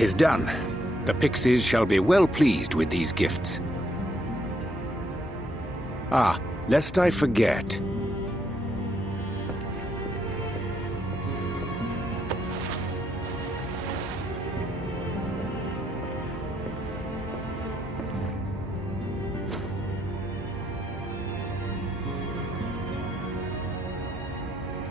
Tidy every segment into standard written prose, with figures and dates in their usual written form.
'Tis done. The Pixies shall be well pleased with these gifts. Ah, lest I forget.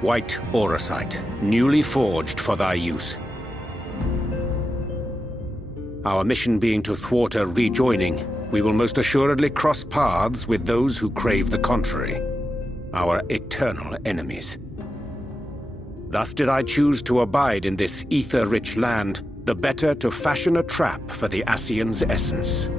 White auracite, newly forged for thy use. Our mission being to thwart a rejoining, we will most assuredly cross paths with those who crave the contrary, our eternal enemies. Thus did I choose to abide in this ether-rich land, the better to fashion a trap for the Ascian's essence.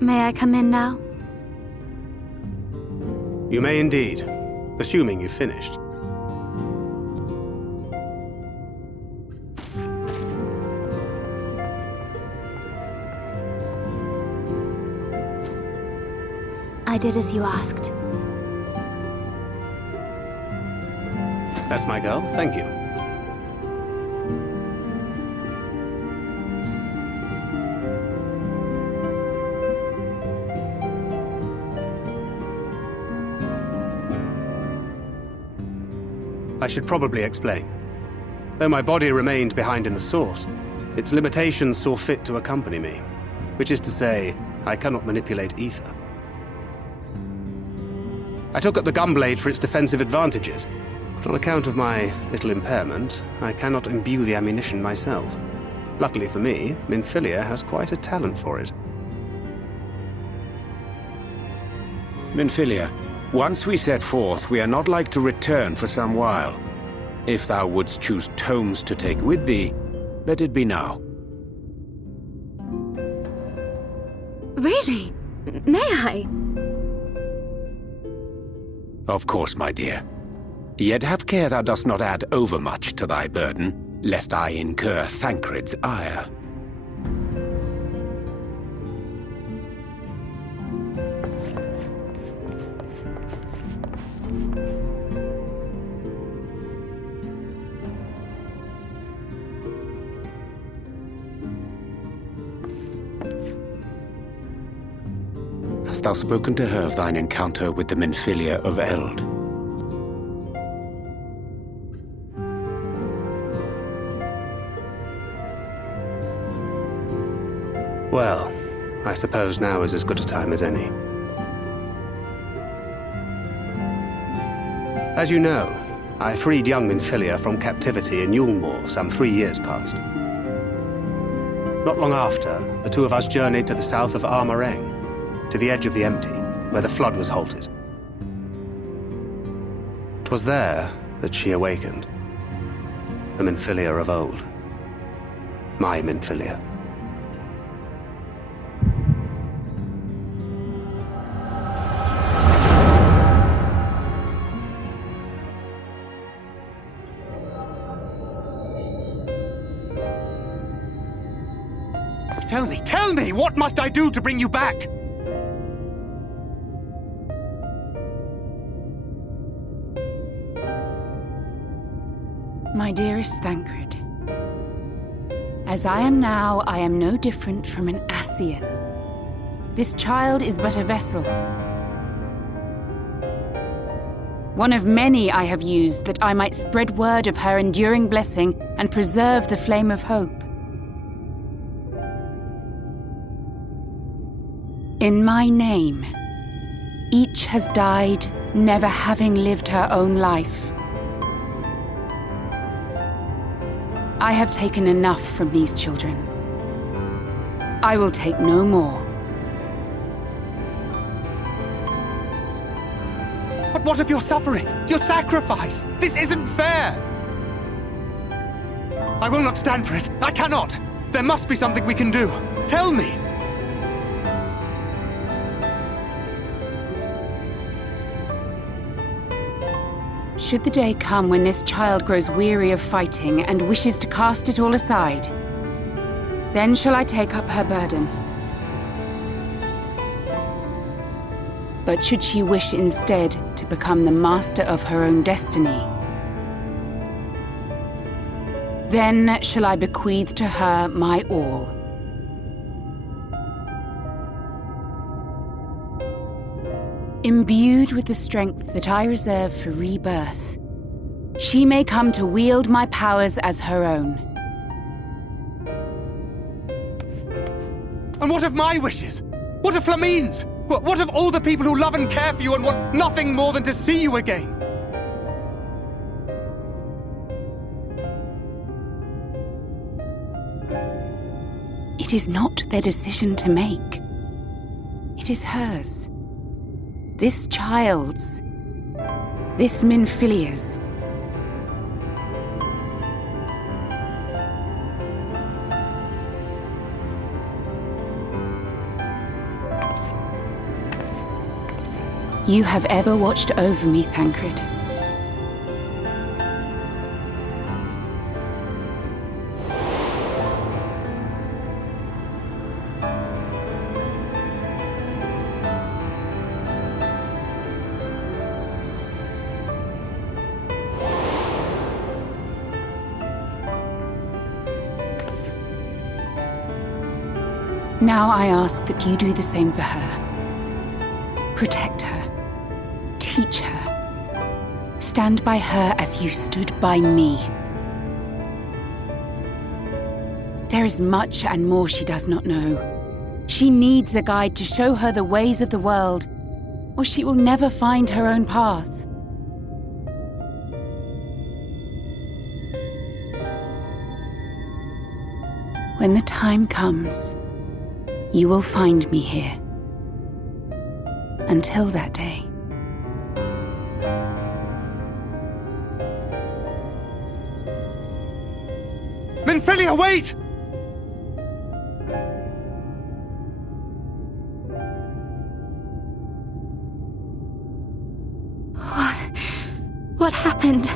May I come in now? You may indeed, assuming you've finished. I did as you asked. That's my girl, thank you. I should probably explain. Though my body remained behind in the Source, its limitations saw fit to accompany me, which is to say, I cannot manipulate ether. I took up the gunblade for its defensive advantages, but on account of my little impairment, I cannot imbue the ammunition myself. Luckily for me, Minfilia has quite a talent for it. Minfilia, once we set forth, we are not like to return for some while. If thou wouldst choose tomes to take with thee, let it be now. Really? May I? Of course, my dear. Yet have care thou dost not add overmuch to thy burden, lest I incur Thancred's ire. Hast thou spoken to her of thine encounter with the Minfilia of Eld? Well, I suppose now is as good a time as any. As you know, I freed young Minfilia from captivity in Yulmore some 3 years past. Not long after, the two of us journeyed to the south of Armareng, to the edge of the Empty, where the flood was halted. 'Twas there that she awakened. The Minfilia of old. My Minfilia. Tell me, what must I do to bring you back? My dearest Thancred, as I am now, I am no different from an Ascian. This child is but a vessel. One of many I have used that I might spread word of her enduring blessing and preserve the flame of hope. In my name, each has died, never having lived her own life. I have taken enough from these children. I will take no more. But what of your suffering? Your sacrifice? This isn't fair! I will not stand for it. I cannot! There must be something we can do. Tell me! Should the day come when this child grows weary of fighting and wishes to cast it all aside, Then shall I take up her burden. But should she wish instead to become the master of her own destiny, then shall I bequeath to her my all. Imbued with the strength that I reserve for rebirth, she may come to wield my powers as her own. And what of my wishes? What of Flamine's? What of all the people who love and care for you and want nothing more than to see you again? It is not their decision to make. It is hers. This child's. This Minfilia's. You have ever watched over me, Thancred. Now I ask that you do the same for her. Protect her. Teach her. Stand by her as you stood by me. There is much and more she does not know. She needs a guide to show her the ways of the world, or she will never find her own path. When the time comes, you will find me here. Until that day. Minfilia, wait! What happened?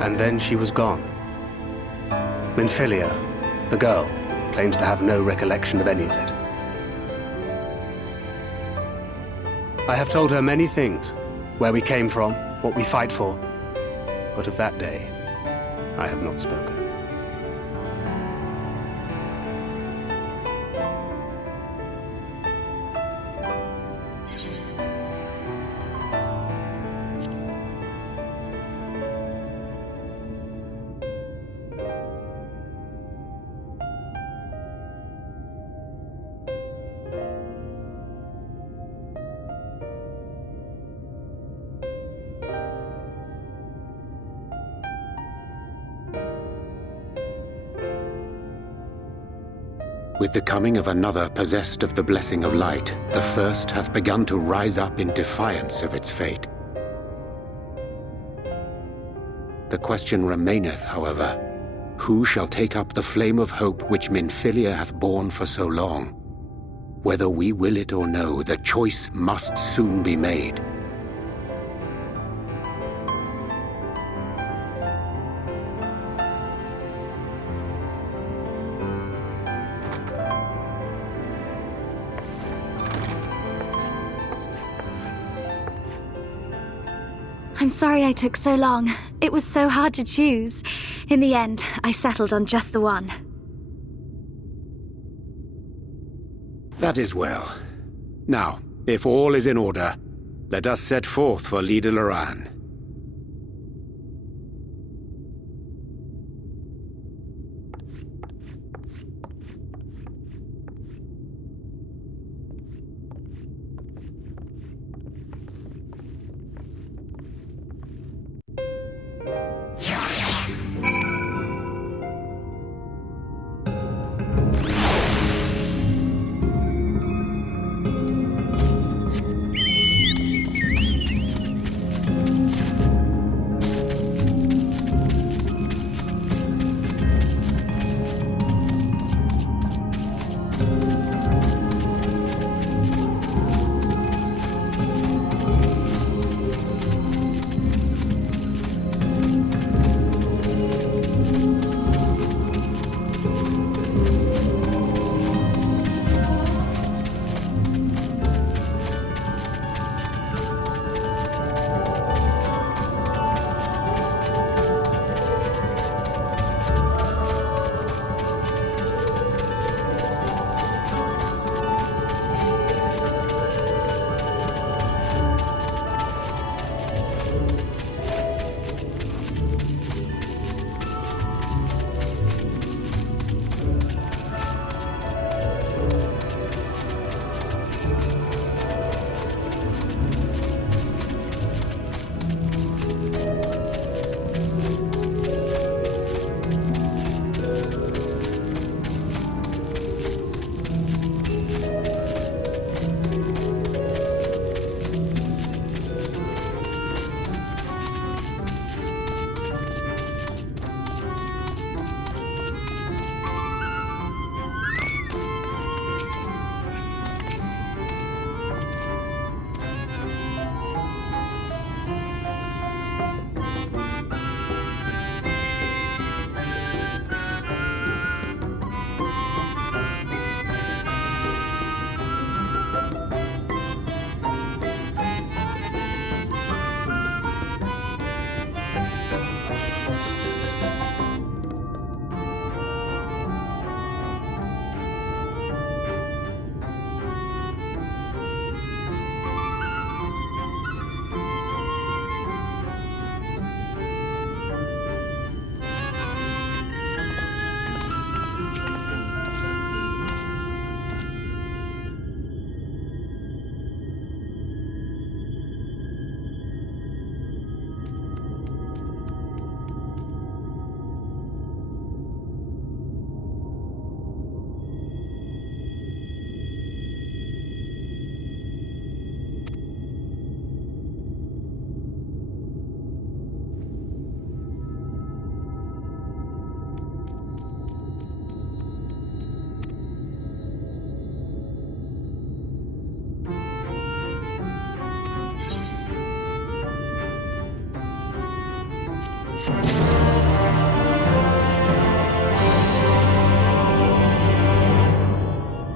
And then she was gone. Minfilia, the girl, claims to have no recollection of any of it. I have told her many things, where we came from, what we fight for, but of that day, I have not spoken. With the coming of another possessed of the blessing of light, the first hath begun to rise up in defiance of its fate. The question remaineth, however, who shall take up the flame of hope which Minfilia hath borne for so long? Whether we will it or no, the choice must soon be made. I'm sorry I took so long. It was so hard to choose. In the end, I settled on just the one. That is well. Now, if all is in order, let us set forth for Lida Loran.